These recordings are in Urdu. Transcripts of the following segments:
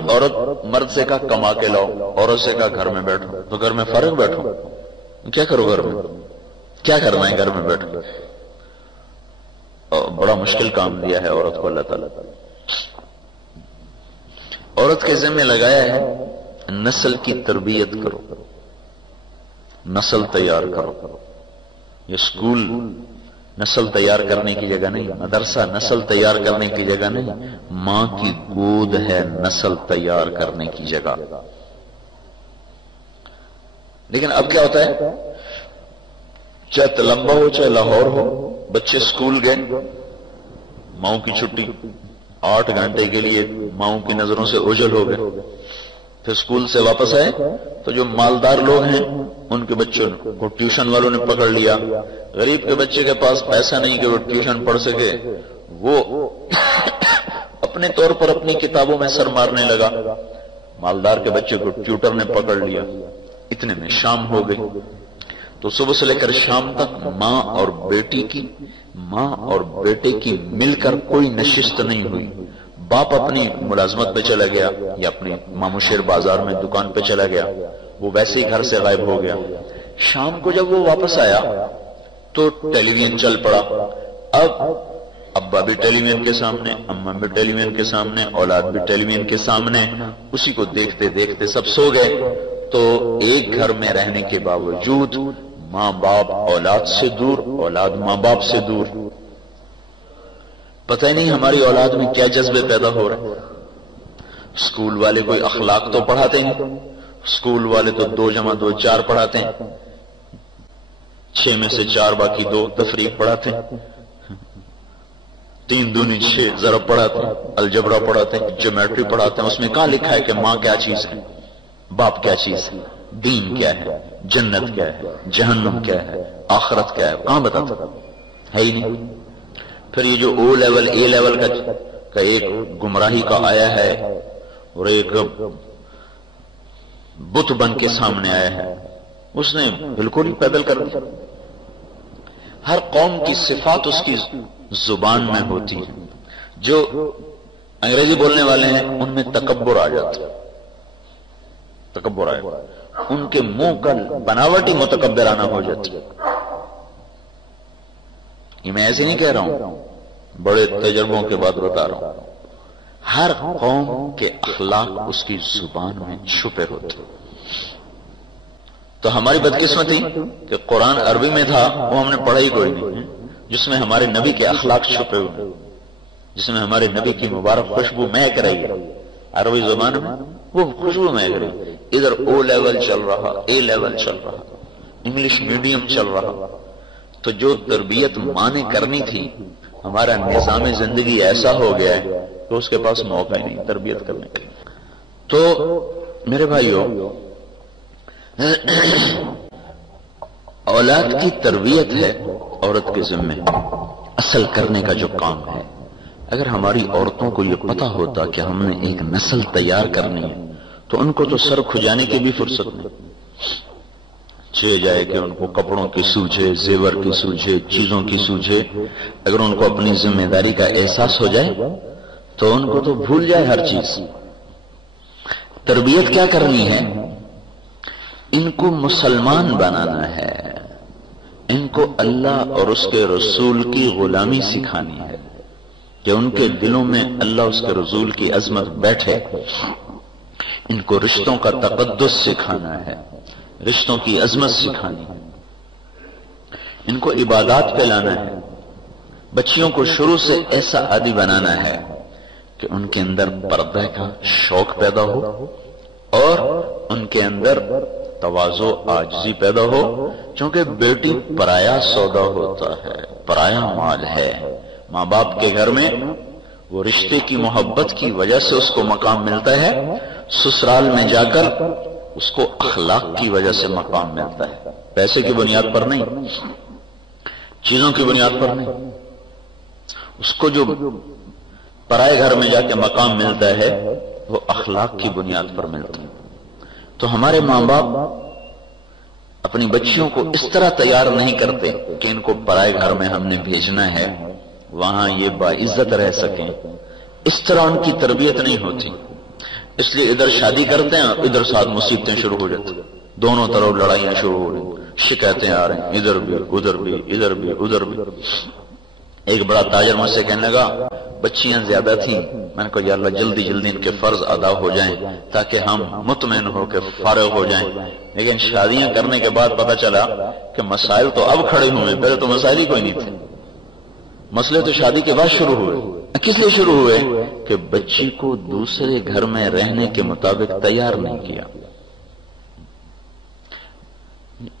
عورت مرد سے کہا کما کے لاؤ، عورت سے کہا گھر میں بیٹھو، تو گھر میں فارغ بیٹھو، کیا کرو گھر میں؟ کیا کرنا ہے گھر میں بیٹھ کر؟ بڑا مشکل کام دیا ہے عورت کو اللہ تعالیٰ۔ عورت کے ذمہ لگایا ہے نسل کی تربیت کرو، نسل تیار کرو۔ یہ اسکول نسل تیار کرنے کی جگہ نہیں، مدرسہ نسل تیار کرنے کی جگہ نہیں، ماں کی گود ہے نسل تیار کرنے کی جگہ۔ لیکن اب کیا ہوتا ہے، چاہے تلمبا ہو چاہے لاہور ہو، بچے اسکول گئے، ماؤں کی چھٹی 8 گھنٹے کے لیے ماؤں کی نظروں سے اوجھل ہو گئے، پھر اسکول سے واپس آئے تو جو مالدار لوگ ہیں ان کے بچوں کو ٹیوشن والوں نے پکڑ لیا، غریب کے بچے کے پاس پیسہ نہیں کہ وہ ٹیوشن پڑھ سکے، وہ اپنے طور پر اپنی کتابوں میں سر مارنے لگا، مالدار کے بچے کو ٹیوٹر نے پکڑ لیا، اتنے میں شام ہو گئی۔ تو صبح سے لے کر شام تک ماں اور بیٹے کی مل کر کوئی نشست نہیں ہوئی۔ باپ اپنی ملازمت پہ چلا گیا یا اپنے مامو شیر بازار میں دکان پہ چلا گیا، وہ ویسے ہی گھر سے غائب ہو گیا۔ شام کو جب وہ واپس آیا تو ٹیلی ویژن چل پڑا، اب ابا بھی ٹیلی ویژن کے سامنے، اماں بھی ٹیلی ویژن کے سامنے، اولاد بھی ٹیلی ویژن کے سامنے، اسی کو دیکھتے دیکھتے سب سو گئے۔ تو ایک گھر میں رہنے کے باوجود ماں باپ اولاد سے دور، اولاد ماں باپ سے دور۔ پتہ ہی نہیں ہماری اولاد میں کیا جذبے پیدا ہو رہے ہیں۔ اسکول والے کوئی اخلاق تو پڑھاتے ہیں، اسکول والے تو 2 × 2 4 پڑھاتے ہیں، 6 میں سے 4 باقی 2 تفریق پڑھاتے ہیں، 3 دونی 6 ضرب پڑھاتے ہیں، الجبرا پڑھاتے ہیں، جیومیٹری پڑھاتے ہیں۔ اس میں کہاں لکھا ہے کہ ماں کیا چیز ہے، باپ کیا چیز ہے، دین کیا ہے، جنت کیا ہے، جہنم کیا ہے، آخرت کیا ہے، کہاں بتاتا ہے ہی نہیں۔ پھر یہ جو او لیول اے لیول کا ایک گمراہی کا آیا ہے اور ایک بت بن کے سامنے آیا ہے، اس نے بالکل ہی پیدل کر دیا۔ ہر قوم کی صفات اس کی زبان میں ہوتی ہے۔ جو انگریزی بولنے والے ہیں ان میں تکبر آ جاتا ہے، تکبر آئے، ان کے منہ کا بناوٹ ہی متکبرانہ ہو جاتی ہے۔ یہ میں ایسے نہیں کہہ رہا ہوں، بڑے تجربوں کے بعد بتا رہا ہوں۔ ہر قوم کے اخلاق اس کی زبان میں چھپے ہوتے۔ تو ہماری بدقسمتی کہ قرآن عربی میں تھا، وہ ہم نے پڑھا ہی کوئی نہیں، جس میں ہمارے نبی کے اخلاق چھپے ہوئے، جس میں ہمارے نبی کی مبارک خوشبو مہک رہی ہے عربی زبان میں، وہ خوشبو مہک رہی۔ ادھر او لیول چل رہا، اے لیول چل رہا، انگلش میڈیم چل رہا۔ تو جو تربیت ماں نے کرنی تھی، ہمارا نظام زندگی ایسا ہو گیا ہے کہ اس کے پاس موقع ہی نہیں تربیت کرنے کا۔ تو میرے بھائیوں، اولاد کی تربیت ہے عورت کے ذمہ اصل کرنے کا جو کام ہے۔ اگر ہماری عورتوں کو یہ پتا ہوتا کہ ہم نے ایک نسل تیار کرنی ہے تو ان کو تو سر کھجانے کی بھی فرصت نہیں، چلے جائے کہ ان کو کپڑوں کی سوجھے، زیور کی سوجھے، چیزوں کی سوجھے۔ اگر ان کو اپنی ذمہ داری کا احساس ہو جائے تو ان کو تو بھول جائے ہر چیز۔ تربیت کیا کرنی ہے؟ ان کو مسلمان بنانا ہے، ان کو اللہ اور اس کے رسول کی غلامی سکھانی ہے، کہ ان کے دلوں میں اللہ اس کے رسول کی عظمت بیٹھے۔ ان کو رشتوں کا تقدس سکھانا ہے، رشتوں کی عظمت سکھانی ہے، ان کو عبادات پہ لانا ہے۔ بچیوں کو شروع سے ایسا عادی بنانا ہے کہ ان کے اندر پردہ کا شوق پیدا ہو اور ان کے اندر تواضع عاجزی پیدا ہو، چونکہ بیٹی پرایا سودا ہوتا ہے، پرایا مال ہے۔ ماں باپ کے گھر میں وہ رشتے کی محبت کی وجہ سے اس کو مقام ملتا ہے، سسرال میں جا کر اس کو اخلاق کی وجہ سے مقام ملتا ہے، پیسے کی بنیاد پر نہیں، چیزوں کی بنیاد پر نہیں۔ اس کو جو پرائے گھر میں جا کے مقام ملتا ہے وہ اخلاق کی بنیاد پر ملتا ہے۔ تو ہمارے ماں باپ اپنی بچیوں کو اس طرح تیار نہیں کرتے کہ ان کو پرائے گھر میں ہم نے بھیجنا ہے، وہاں یہ باعزت رہ سکیں، اس طرح ان کی تربیت نہیں ہوتی۔ اس لیے ادھر شادی کرتے ہیں ادھر ساتھ مصیبتیں شروع ہو جاتی، دونوں طرف لڑائیاں شروع ہو رہی، شکایتیں آ رہی ہیں، ادھر بھی ادھر بھی ادھر بھی ادھر بھی۔ ایک بڑا تاجر مجھ سے کہنے لگا بچیاں زیادہ تھیں، میں نے کہا یا اللہ جلدی جلدی ان کے فرض ادا ہو جائیں تاکہ ہم مطمئن ہو کے فارغ ہو جائیں، لیکن شادیاں کرنے کے بعد پتہ چلا کہ مسائل تو اب کھڑے ہوئے، پہلے تو مسائل ہی کوئی نہیں تھے، مسئلے تو شادی کے بعد شروع ہوئے۔ کس لیے شروع ہوئے؟ کہ بچی کو دوسرے گھر میں رہنے کے مطابق تیار نہیں کیا۔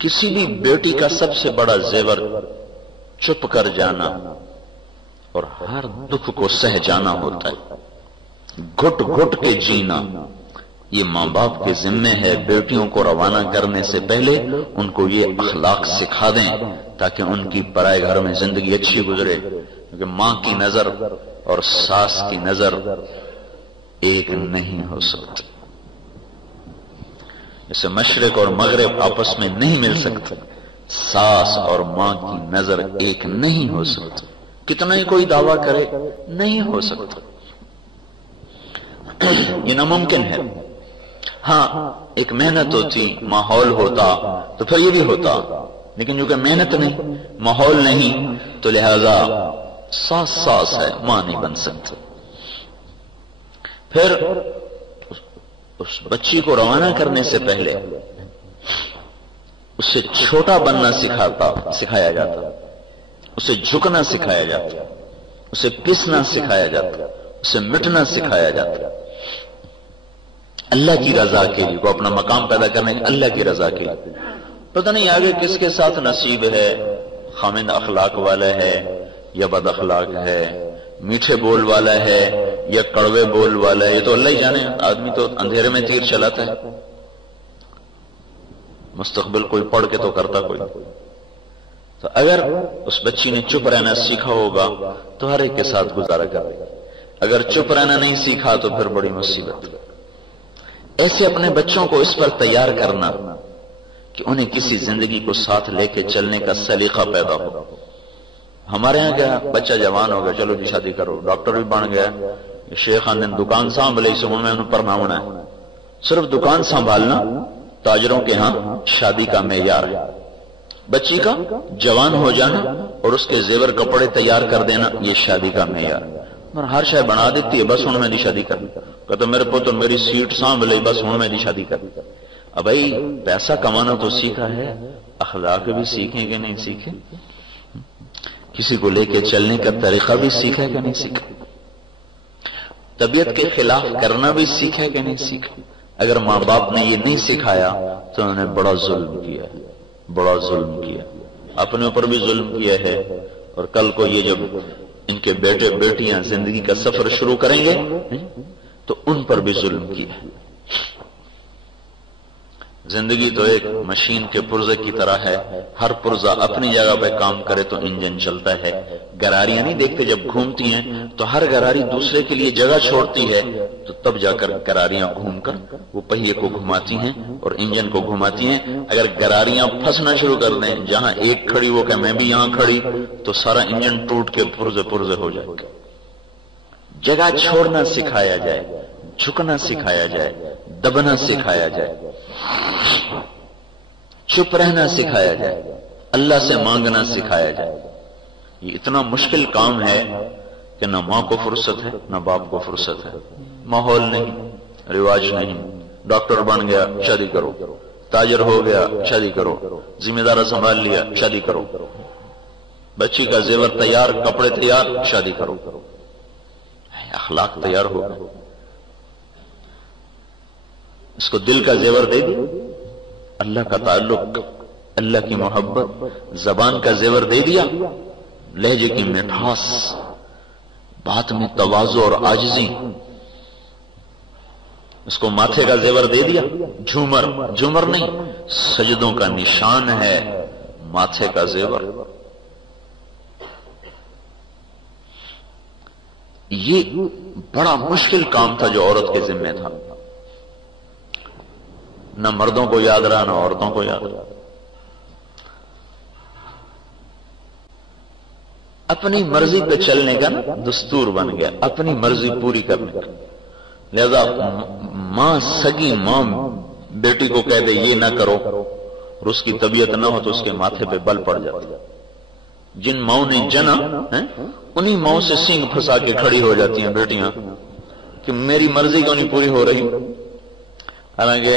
کسی بھی بیٹی کا سب سے بڑا زیور چپ کر جانا اور ہر دکھ کو سہ جانا ہوتا ہے، گھٹ گھٹ کے جینا۔ یہ ماں باپ کے ذمے ہے بیٹیوں کو روانہ کرنے سے پہلے ان کو یہ اخلاق سکھا دیں تاکہ ان کی پرائے گھر میں زندگی اچھی گزرے، کیونکہ ماں کی نظر اور ساس کی نظر ایک نہیں ہو سکتی، جیسے مشرق اور مغرب آپس میں نہیں مل سکتے، ساس اور ماں کی نظر ایک نہیں ہو سکتی، کتنا ہی کوئی دعویٰ کرے نہیں ہو سکتا، یہ ناممکن ہے۔ ہاں ایک محنت ہوتی، ماحول ہوتا تو پھر یہ بھی ہوتا، لیکن جو کہ محنت نہیں، ماحول نہیں، تو لہذا ساس ساس ہے، ماں نہیں بن سکتی۔ پھر اس بچی کو روانہ کرنے سے پہلے اسے چھوٹا بننا سکھایا جاتا، اسے جھکنا سکھایا جاتا، اسے پسنا سکھایا جاتا، اسے مٹنا سکھایا جاتا، اللہ کی رضا کے لیے، وہ اپنا مقام پیدا کرنے کے اللہ کی رضا کے لیے۔ پتہ نہیں آگے کس کے ساتھ نصیب ہے، خامد اخلاق والا ہے یا بد اخلاق ہے، میٹھے بول والا ہے یا کڑوے بول والا ہے، یہ تو اللہ ہی جانے، آدمی تو اندھیرے میں تیر چلاتا ہے، مستقبل کوئی پڑھ کے تو کرتا کوئی۔ تو اگر اس بچی نے چپ رہنا سیکھا ہوگا تو ہر ایک کے ساتھ گزارا کرے گا، اگر چپ رہنا نہیں سیکھا تو پھر بڑی مصیبت۔ ایسے اپنے بچوں کو اس پر تیار کرنا کہ انہیں کسی زندگی کو ساتھ لے کے چلنے کا سلیقہ پیدا ہو۔ ہمارے ہاں کیا، بچہ جوان ہو گیا چلو جی شادی کرو، ڈاکٹر بھی بن گیا، شیخ نے دکان سنبھالی سے میں پڑھنا ہونا ہے، صرف دکان سنبھالنا تاجروں کے ہاں شادی کا معیار ہے۔ بچی کا جوان ہو جانا اور اس کے زیور کپڑے تیار کر دینا یہ شادی کا معیار، اور ہر شے بنا دیتی ہے، بس ہوں میں دی شادی کرنی، کہتا میرے پتر میری سیٹ سانبھ لئی، بس ہوں میں دی شادی کرنی۔ اب بھائی پیسہ کمانا تو سیکھا ہے، اخلاق بھی سیکھیں کہ نہیں سیکھے، کسی کو لے کے چلنے کا طریقہ بھی سیکھا کہ نہیں سیکھا، طبیعت کے خلاف کرنا بھی سیکھا کہ نہیں سیکھا۔ اگر ماں باپ نے یہ نہیں سکھایا تو انہوں نے بڑا ظلم کیا، بڑا ظلم کیا، اپنے اوپر بھی ظلم کیا ہے، اور کل کو یہ جب ان کے بیٹے بیٹیاں زندگی کا سفر شروع کریں گے تو ان پر بھی ظلم کیا۔ زندگی تو ایک مشین کے پرزے کی طرح ہے، ہر پرزہ اپنی جگہ پہ کام کرے تو انجن چلتا ہے۔ گراریاں نہیں دیکھتے جب گھومتی ہیں تو ہر گراری دوسرے کے لیے جگہ چھوڑتی ہے، تو تب جا کر گراریاں گھوم کر وہ پہیے کو گھماتی ہیں اور انجن کو گھماتی ہیں۔ اگر گراریاں پھنسنا شروع کر دیں، جہاں ایک کھڑی وہ کہ میں بھی یہاں کھڑی، تو سارا انجن ٹوٹ کے پرزے پرزے ہو جائے گا۔ جگہ چھوڑنا سکھایا جائے، جھکنا سکھایا جائے، دبنا سکھایا جائے، چپ رہنا سکھایا جائے، اللہ سے مانگنا سکھایا جائے۔ یہ اتنا مشکل کام ہے کہ نہ ماں کو فرصت ہے نہ باپ کو فرصت ہے، ماحول نہیں، رواج نہیں، ڈاکٹر بن گیا شادی کرو، تاجر ہو گیا شادی کرو، ذمہ دارہ سنبھال لیا شادی کرو، بچی کا زیور تیار، کپڑے تیار، شادی کرو، اخلاق تیار ہو گئے، اس کو دل کا زیور دے دی، اللہ کا تعلق، اللہ کی محبت، زبان کا زیور دے دیا، لہجے کی مٹھاس، بات میں تواضع اور عاجزی، اس کو ماتھے کا زیور دے دیا، جھومر، جھومر نہیں، سجدوں کا نشان ہے ماتھے کا زیور۔ یہ بڑا مشکل کام تھا جو عورت کے ذمہ تھا، نہ مردوں کو یاد رہا نہ عورتوں کو یاد رہا، اپنی مرضی پہ چلنے کا نا دستور بن گیا، اپنی مرضی پوری کرنے کا۔ لہذا ماں سگی ماں بیٹی کو کہہ دے یہ نہ کرو اور اس کی طبیعت نہ ہو تو اس کے ماتھے پہ بل پڑ جاتا. جن ماؤں نے جنا انہی ماؤں سے سینگ پھنسا کے کھڑی ہو جاتی ہیں بیٹیاں کہ میری مرضی کیوں نہیں پوری ہو رہی. حالانکہ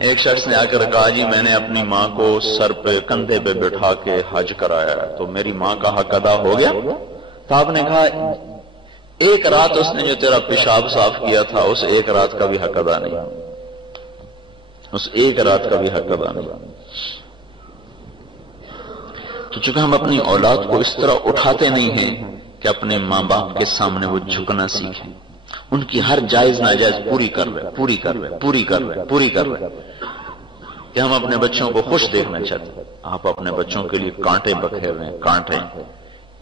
ایک شخص نے آ کر کہا جی میں نے اپنی ماں کو سر پہ کندھے پہ بٹھا کے حج کرایا تو میری ماں کا حق ادا ہو گیا. تو آپ نے کہا ایک رات اس نے جو تیرا پیشاب صاف کیا تھا اس ایک رات کا بھی حق ادا نہیں, اس ایک رات کا بھی حق ادا نہیں. تو چونکہ ہم اپنی اولاد کو اس طرح اٹھاتے نہیں ہیں کہ اپنے ماں باپ کے سامنے وہ جھکنا سیکھیں, ان کی ہر جائز ناجائز پوری کر رہے کہ ہم اپنے بچوں کو خوش دیکھنا چاہتے ہیں. آپ اپنے بچوں کے لیے کانٹے بکھیرے ہیں, کانٹے,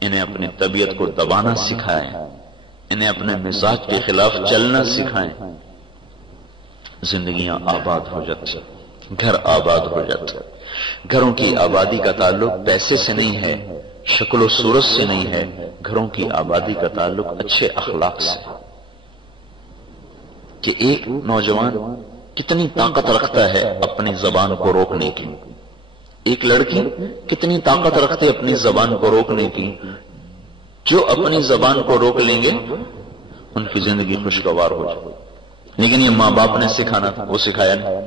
انہیں اپنی طبیعت کو دبانا سکھائیں, انہیں اپنے مزاج کے خلاف چلنا سکھائیں. زندگیاں آباد ہو جاتی, گھر آباد ہو جاتے. گھروں کی آبادی کا تعلق پیسے سے نہیں ہے, شکل و صورت سے نہیں ہے, گھروں کی آبادی کا تعلق اچھے اخلاق سے. کہ ایک نوجوان کتنی طاقت رکھتا ہے اپنی زبان کو روکنے کی, ایک لڑکی کتنی طاقت رکھتے ہے اپنی زبان کو روکنے کی. جو اپنی زبان کو روک لیں گے ان کی زندگی خوشگوار ہو جائے. لیکن یہ ماں باپ نے سکھانا تھا, وہ سکھایا نہیں.